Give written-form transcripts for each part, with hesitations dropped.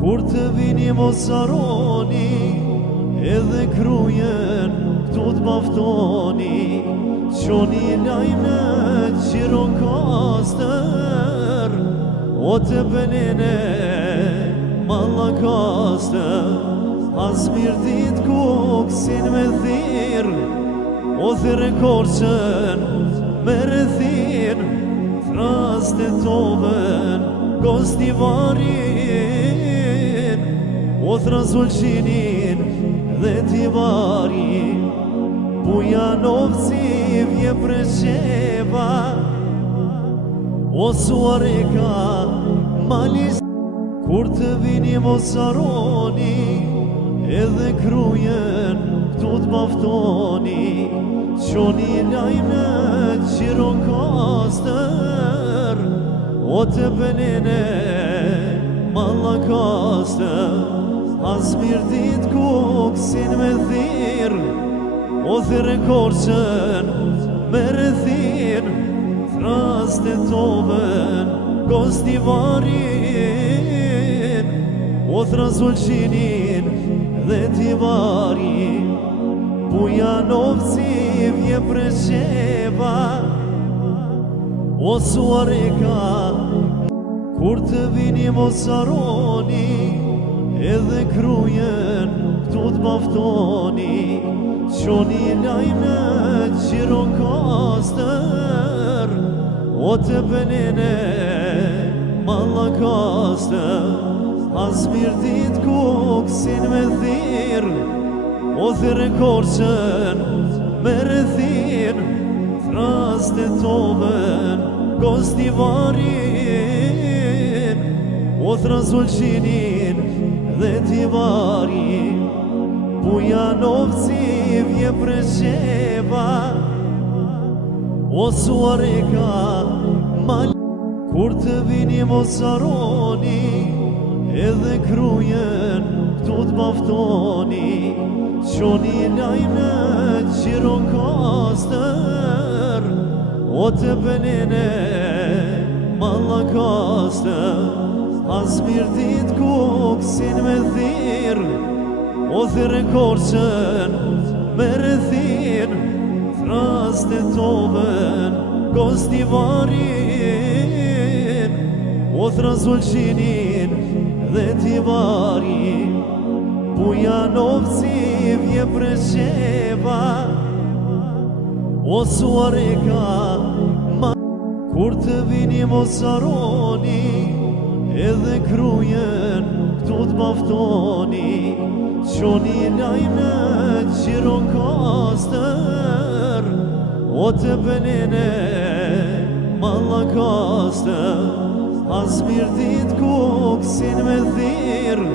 Kur të vini mos harroni, edhe krujen këtu t'baftoni. Qoni lajme Gjirokastër, o të benene Mallakastër. As mirë dit kuksin me thirë, o thire korqën me rëthin. Thras të toven Gostivarin, o thras ulqinin dhe tivarin. Bujanovci vje Presheva, o Suareka Malis. Kur të vini mos harroni, edhe krujen këtu t'baftoni. Qoni lajme Gjirokastër, o të benene Mallakastër. As mirë dit kuksin me thirë, o thire korqën me rëthin. Thras të toven Gostivarin, o thras ulqinin dhe tivarin. Bujanovci vje Presheva, o Suareka. Kur të vini mos harroni, edhe krujen këtu t'baftoni. Qoni lajme Gjirokastër, o të benene Mallakastër. As mirë dit kuksin me thirë, o thire korqën me rëthin. Thras të toven Gostivarin, o thras ulqinin dhe tivarin. Bujanovci vje Presheva, o Suareka Malis. Kur të vini mos harroni, edhe krujen këtu t'baftoni. Qoni lajme Gjirokastër, o të benene Mallakastër. As mirë dit kuksin me thirë, o thire korqën me rëthin. Thras të toven Gostivarin, o thras ulqinin dhe tivarin. Bujanovci vje Presheva, o Suareka Malis. Kur të vini mos harroni, edhe krujen këtu t'baftoni. Qoni lajme Gjirokastër, o të benene Mallakastër. As mirë dit kuksin me thirë,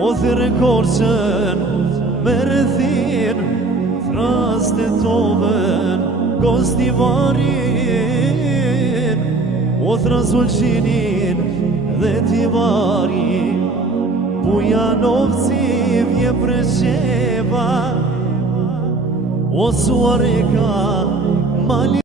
o thire korqën me rëthin. Thras të toven Gostivarin, o thras ulqinin dhe tivarin. Bujanovci vje Presheva, o Suareka Malis.